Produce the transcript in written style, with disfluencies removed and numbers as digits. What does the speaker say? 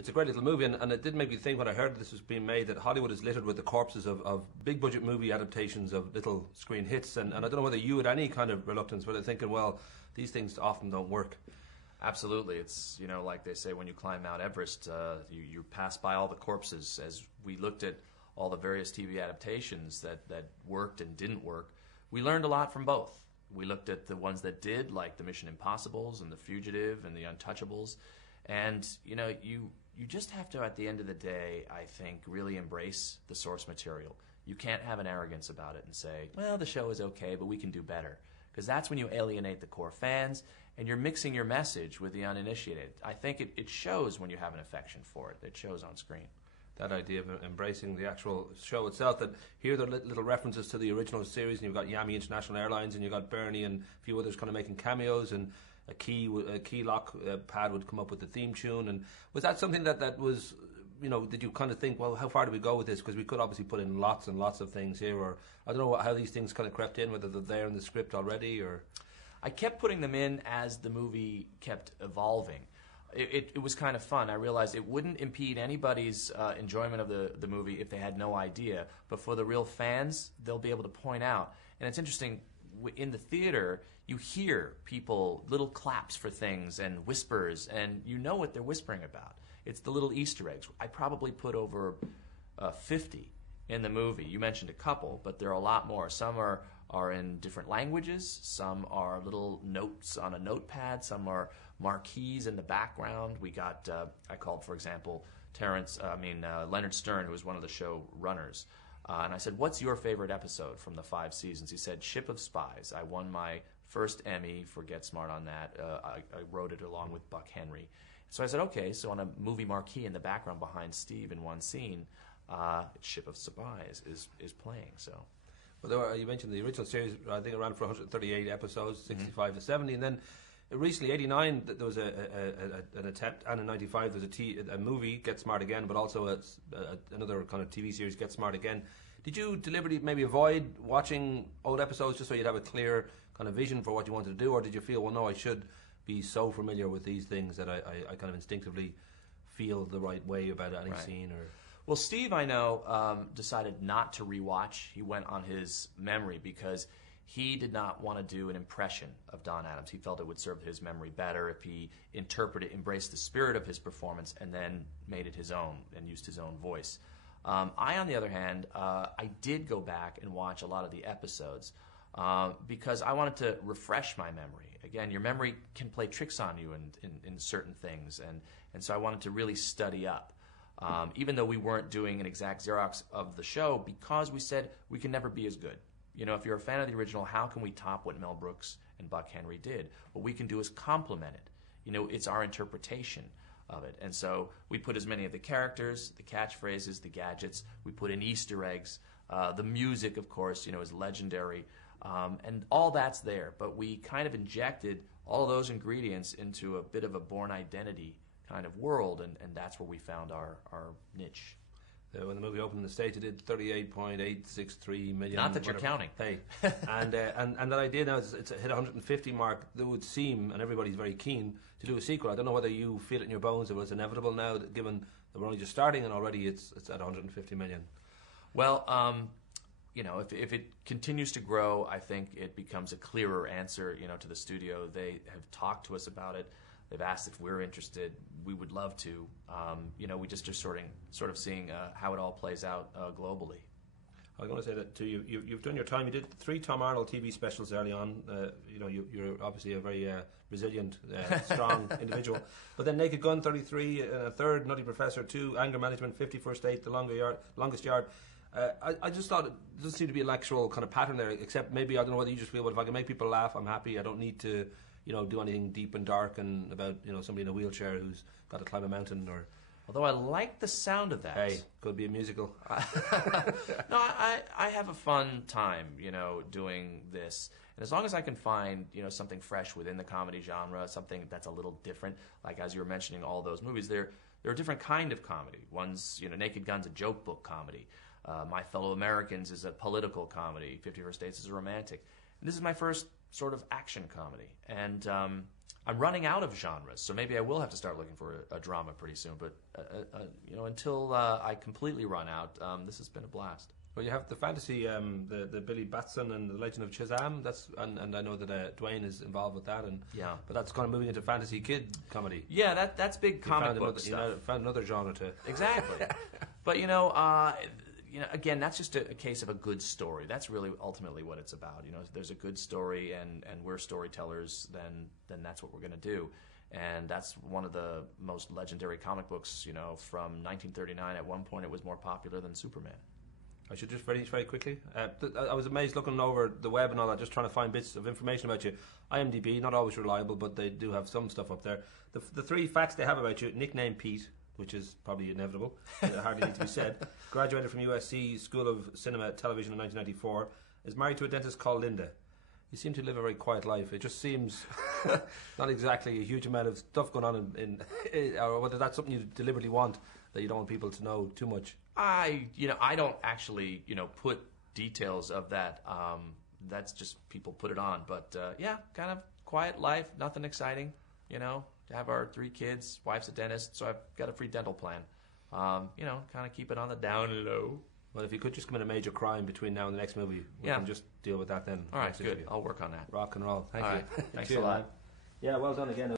It's a great little movie, and it did make me think when I heard this was being made that Hollywood is littered with the corpses of big budget movie adaptations of little screen hits, and I don't know whether you had any kind of reluctance, but I'm thinking, well, these things often don't work. Absolutely. It's, like they say, when you climb Mount Everest, you pass by all the corpses. As we looked at all the various TV adaptations that worked and didn't work, we learned a lot from both. We looked at the ones that did, like the Mission Impossibles and the Fugitive and the Untouchables, and you just have to, at the end of the day, I think, really embrace the source material. You can't have an arrogance about it and say, well, the show is okay, but we can do better. Because that's when you alienate the core fans, and you're mixing your message with the uninitiated. I think it shows when you have an affection for it. It shows on screen. That idea of embracing the actual show itself, that here there are little references to the original series, and you've got Yami International Airlines, and you've got Bernie and a few others kind of making cameos, and a key lock pad would come up with the theme tune. And was that something that was, did you kind of think, well, how far do we go with this? Because we could obviously put in lots and lots of things here, or I don't know how these things kind of crept in, whether they're there in the script already, or... I kept putting them in as the movie kept evolving. It was kind of fun. I realized it wouldn't impede anybody's enjoyment of the movie if they had no idea, but for the real fans, they'll be able to point out. And it's interesting, in the theater, you hear people, little claps for things and whispers, and you know what they're whispering about. It's the little Easter eggs. I probably put over 50 in the movie. You mentioned a couple, but there are a lot more. Some are in different languages. Some are little notes on a notepad. Some are marquees in the background. We got, I called, for example, Leonard Stern, who was one of the show runners. And I said, what's your favorite episode from the 5 seasons? He said, Ship of Spies. I won my first Emmy for Get Smart on that. I wrote it along with Buck Henry. So I said, okay, so on a movie marquee in the background behind Steve in one scene, Ship of Spies is playing. So, well, you mentioned the original series. I think it ran for 138 episodes, 65 to 70, and then recently, 89, there was an attempt, and in 95 there was a movie, Get Smart Again, but also another kind of TV series, Get Smart Again. Did you deliberately maybe avoid watching old episodes just so you'd have a clear kind of vision for what you wanted to do, or did you feel, well, no, I should be so familiar with these things that I kind of instinctively feel the right way about any scene? Or well, Steve, I know, decided not to rewatch. He went on his memory because he did not want to do an impression of Don Adams. He felt it would serve his memory better if he embraced the spirit of his performance, and then made it his own and used his own voice. I, on the other hand, I did go back and watch a lot of the episodes because I wanted to refresh my memory. Again, your memory can play tricks on you in certain things, and so I wanted to really study up. Even though we weren't doing an exact Xerox of the show, because we said we can never be as good. If you're a fan of the original, how can we top what Mel Brooks and Buck Henry did? What we can do is complement it. It's our interpretation of it. And so we put as many of the characters, the catchphrases, the gadgets. We put in Easter eggs. The music, of course, is legendary. And all that's there. But we kind of injected all of those ingredients into a bit of a Bourne Identity kind of world, and that's where we found our niche. When the movie opened in the States, it did 38.863 million. Not that you're counting. Hey, and that idea now it's hit 150 mark. That would seem, and everybody's very keen to do a sequel. I don't know whether you feel it in your bones, if it's inevitable now, given that we're only just starting and already it's at 150 million. Well, if it continues to grow, I think it becomes a clearer answer, to the studio. They have talked to us about it. They've asked if we're interested. We would love to. We just are sort of seeing how it all plays out globally. I was going to say that too. You've done your time. You did 3 Tom Arnold TV specials early on. You're obviously a very resilient, strong individual. But then Naked Gun 33, a third, Nutty Professor 2, Anger Management 51st Date, The Longest Yard. I just thought it doesn't seem to be an actual kind of pattern there. Except maybe I don't know whether you just feel, but if I can make people laugh, I'm happy. I don't need to do anything deep and dark and about, somebody in a wheelchair who's got to climb a mountain or... Although I like the sound of that. Hey, could be a musical. No, I have a fun time, doing this. And as long as I can find, something fresh within the comedy genre, something that's a little different, like as you were mentioning all those movies, they're a different kind of comedy. One's, Naked Gun's a joke book comedy. My Fellow Americans is a political comedy. 51st Dates is a romantic. And this is my first sort of action comedy. And I'm running out of genres, so maybe I will have to start looking for a drama pretty soon. But until I completely run out, this has been a blast. Well, you have the fantasy, the Billy Batson and the Legend of Shazam. And I know that Dwayne is involved with that. But that's kind of moving into fantasy kid comedy. Yeah, that's big comic book stuff. Found another genre to exactly. But again, that's just a case of a good story. That's really ultimately what it's about. If there's a good story and we're storytellers, then that's what we're going to do. And that's one of the most legendary comic books, from 1939. At one point, it was more popular than Superman. I should just very quickly. I was amazed looking over the web and all that, just trying to find bits of information about you. IMDb, not always reliable, but they do have some stuff up there. The 3 facts they have about you: nickname Pete, which is probably inevitable, hardly needs to be said. Graduated from USC School of Cinema Television in 1994. Is married to a dentist called Linda. You seem to live a very quiet life. It just seems not exactly a huge amount of stuff going on or whether that's something you deliberately want, that you don't want people to know too much. I don't actually, put details of that. That's just people put it on. But kind of quiet life, nothing exciting. Have our 3 kids, wife's a dentist, so I've got a free dental plan. Kind of keep it on the down low. Well, if you could just commit a major crime between now and the next movie, we can just deal with that then. All right, good. I'll work on that. Rock and roll. Thank All you. Right. Thanks a lot. Yeah, well done again.